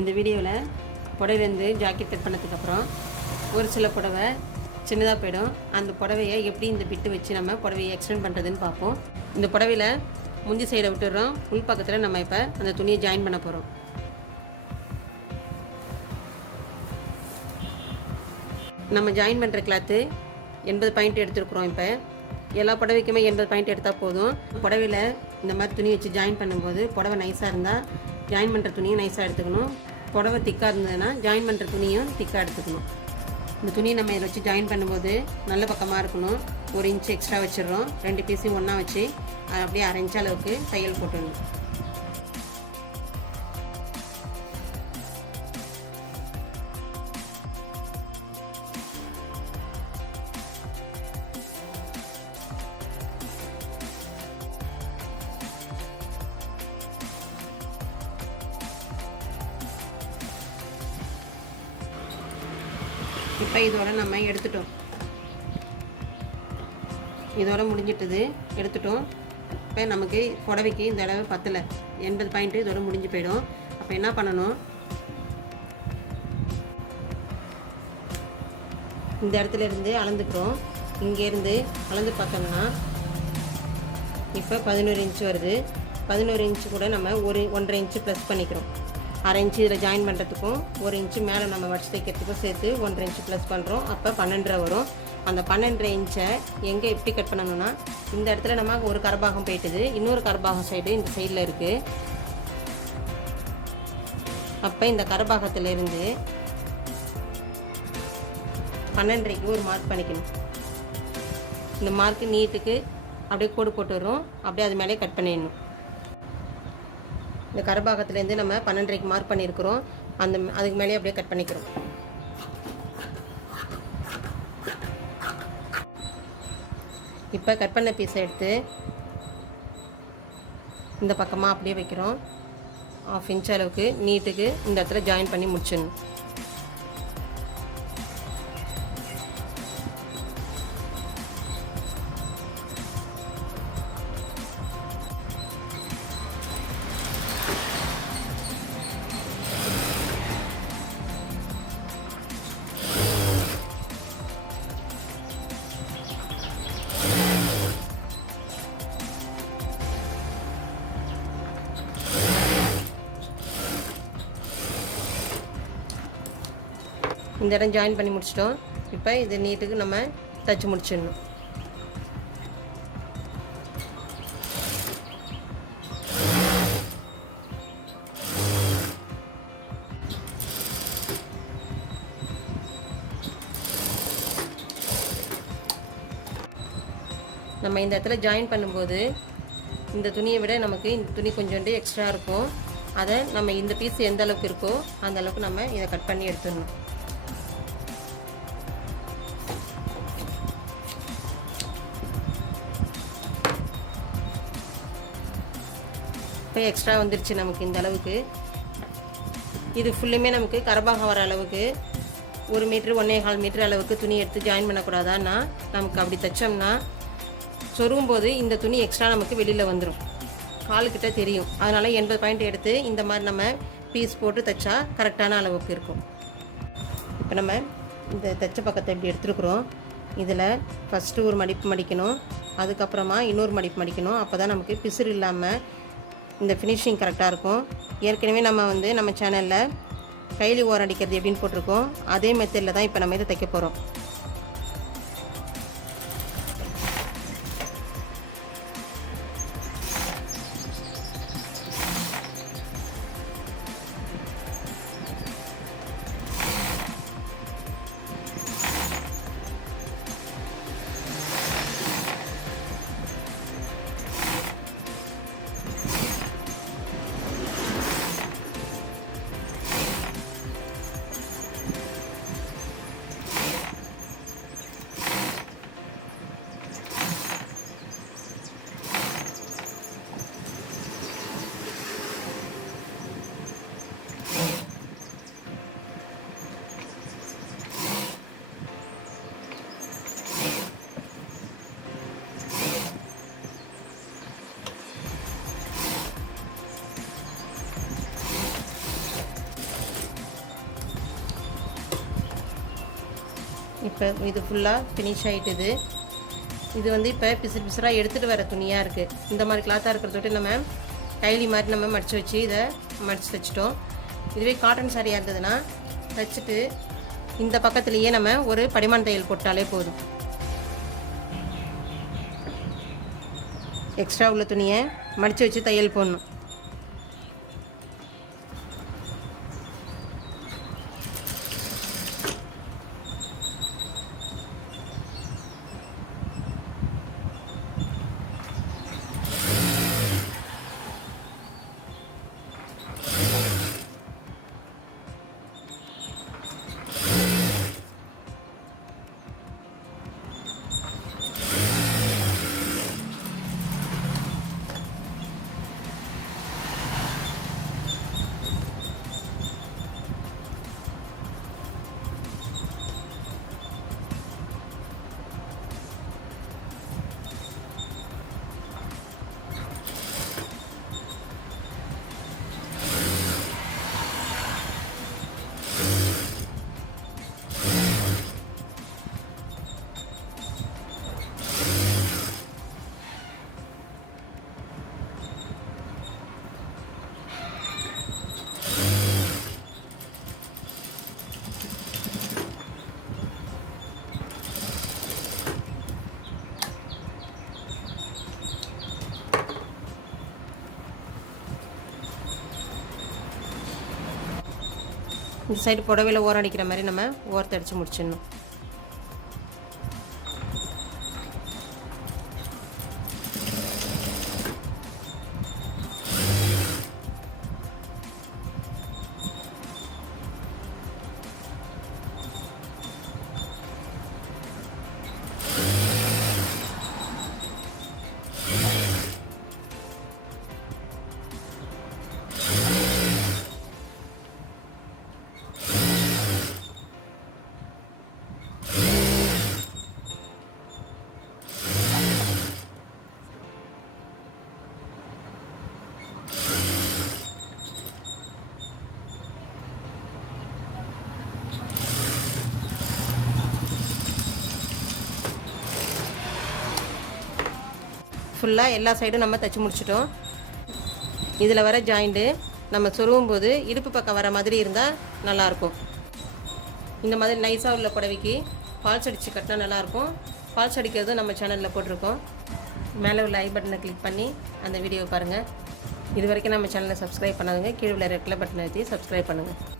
இந்த வீடியோவில் புடவைலேருந்து jacket cut பண்ணதுக்கப்புறம் ஒரு சில புடவை சின்னதாக போயிடும். அந்த புடவையை எப்படி இந்த பிட்டு வச்சு நம்ம புடவையை எக்ஸ்டெண்ட் பண்ணுறதுன்னு பார்ப்போம். இந்த புடவையில் முந்தி சைடை விட்டுடுறோம். உள் பக்கத்தில் நம்ம இப்போ அந்த துணியை ஜாயின் பண்ண போகிறோம். நம்ம ஜாயின் பண்ணுற கிளாத்து 80 பாயிண்ட் எடுத்துருக்குறோம். இப்போ எல்லா புடவைக்குமே 80 பாயிண்ட் எடுத்தால் போதும். புடவையில் இந்த மாதிரி துணி வச்சு ஜாயின் பண்ணும்போது புடவை நைஸாக இருந்தால் ஜாயின் பண்ணுற துணியும் நைஸாக எடுத்துக்கணும். புடவை திக்காக இருந்ததுன்னா ஜாயின் பண்ணுற துணியும் திக்காக எடுத்துக்கணும். இந்த துணியை நம்ம இதில் வச்சு ஜாயின் பண்ணும்போது நல்ல பக்கமாக இருக்கணும். 1 இன்ச் எக்ஸ்ட்ரா வச்சிடுறோம். 2 பீஸையும் ஒன்றா வச்சு அப்படியே 1/2 இன்ச் அளவுக்கு தையல் போட்டுடணும். இப்போ இதோட நம்ம எடுத்துட்டோம். இதோட முடிஞ்சிட்டது, எடுத்துட்டோம். இப்போ நமக்கு புடவைக்கு இந்த அளவு பத்தலை, 80 பாயிண்ட்டு இதோட முடிஞ்சு போயிடும். அப்போ என்ன பண்ணணும், இந்த இடத்துல இருந்து அளந்துக்கிறோம். இங்கேருந்து அளந்து பார்த்தோம்னா இப்போ 11 இன்ச்சு வருது. 11 இன்ச்சு கூட நம்ம 1.5 இன்ச்சு ப்ளஸ் பண்ணிக்கிறோம். 1/2 இன்ச்சு இதில் ஜாயின் பண்ணுறதுக்கும் 1 இன்ச்சு மேலே நம்ம வச்சு தைக்கிறதுக்கும் சேர்த்து 1.5 இன்ச்சு ப்ளஸ் பண்ணுறோம். அப்போ 12.5 வரும். அந்த 12.5 இன்ச்சை எங்கே எப்படி கட் பண்ணணும்னா, இந்த இடத்துல நம்ம ஒரு கரபாகம் போயிட்டுது, இன்னொரு கரபாகம் சைடு இந்த சைடில் இருக்குது. அப்போ இந்த கரபாகத்திலேருந்து 12.5க்கு ஒரு மார்க் பண்ணிக்கணும். இந்த மார்க்கு நீட்டுக்கு அப்படியே கோடு போட்டுடுறோம். அப்படியே அது மேலே கட் பண்ணிடணும். இந்த கரபாகத்துலேருந்து நம்ம 12.5க்கு மார்க் பண்ணியிருக்கிறோம். அதுக்கு மேலே அப்படியே கட் பண்ணிக்கிறோம். இப்போ கட் பண்ண பீஸை எடுத்து இந்த பக்கமாக அப்படியே வைக்கிறோம். 1/2 இன்ச் அளவுக்கு நீட்டுக்கு இந்த இடத்துல ஜாயின் பண்ணி முடிச்சிடணும். இந்த இடம் ஜாயின் பண்ணி முடிச்சிட்டோம். இப்போ இது நீட்டுக்கு நம்ம தச்சு முடிச்சிடணும். நம்ம இந்த இடத்துல ஜாயின் பண்ணும்போது இந்த துணியை விட நமக்கு இந்த துணி கொஞ்சோண்டு எக்ஸ்ட்ரா இருக்கும். அதை நம்ம இந்த பீஸ் எந்த அளவுக்கு இருக்கோ அந்த அளவுக்கு நம்ம இதை கட் பண்ணி எடுத்துடணும். இப்போ எக்ஸ்ட்ரா வந்துருச்சு நமக்கு இந்த அளவுக்கு. இது ஃபுல்லுமே நமக்கு கரபாகம் வர அளவுக்கு 1 மீட்ரு 1.25 மீட்ரு அளவுக்கு துணி எடுத்து ஜாயின் பண்ணக்கூடாதான்னா, நமக்கு அப்படி தைச்சோம்னா சொருகும் போது இந்த துணி எக்ஸ்ட்ரா நமக்கு வெளியில் வந்துடும், காலுக்கிட்ட தெரியும். அதனால் 80 பாயிண்ட் எடுத்து இந்த மாதிரி நம்ம பீஸ் போட்டு தைச்சா கரெக்டான அளவுக்கு இருக்கும். இப்போ நம்ம இந்த தைச்ச பக்கத்தை இப்படி எடுத்துருக்குறோம். இதில் ஃபஸ்ட்டு ஒரு மடிப்பு மடிக்கணும், அதுக்கப்புறமா இன்னொரு மடிப்பு மடிக்கணும். அப்போ தான் நமக்கு பிசுறு இல்லாமல் இந்த ஃபினிஷிங் கரெக்டாக இருக்கும். ஏற்கனவே நம்ம சேனலில் கைலி ஓரம் அடிக்கிறது எப்படின்னு போட்டிருக்கோம். அதே மெத்தடில் தான் இப்போ நம்ம இதை தைக்க போகிறோம். இப்போ இது ஃபுல்லாக ஃபினிஷ் ஆகிட்டுது. இது வந்து இப்போ பிசுறு பிசுறாக எடுத்துகிட்டு வர துணியாக இருக்குது. இந்த மாதிரி கிளாத்தாக இருக்கிறத விட்டு நம்ம கைலி மாதிரி நம்ம மடித்து வச்சு இதை மடித்து தைச்சிட்டோம். இதுவே காட்டன் சாரியாக இருந்ததுன்னா தைச்சிட்டு இந்த பக்கத்துலேயே நம்ம ஒரு படிமான தையல் போட்டாலே போதும். எக்ஸ்ட்ரா உள்ள துணியை மடித்து வச்சு தையல் போடணும். இந்த சைடு புடவையில் ஓரம் அடிக்கிற மாதிரி நம்ம ஓரத்தை அடித்து முடிச்சிடணும். ஃபுல்லாக எல்லா சைடும் நம்ம தைச்சி முடிச்சிட்டோம். இதில் வர ஜாயிண்ட்டு நம்ம சொருவும் போது இடுப்பு பக்கம் வர மாதிரி இருந்தால் நல்லாயிருக்கும். இந்த மாதிரி நைஸாக உள்ள புடவைக்கு ஃபால்ஸ் அடித்து கட்டினா நல்லாயிருக்கும். ஃபால்ஸ் அடிக்கிறது நம்ம சேனலில் போட்டிருக்கோம். மேலே உள்ள ஐ பட்டனை கிளிக் பண்ணி அந்த வீடியோவை பாருங்கள். இது வரைக்கும் நம்ம சேனலை சப்ஸ்கிரைப் பண்ணாதுங்க. கீழே உள்ள ரெட் கலர் பட்டனை அழுத்தி சப்ஸ்கிரைப் பண்ணுங்கள்.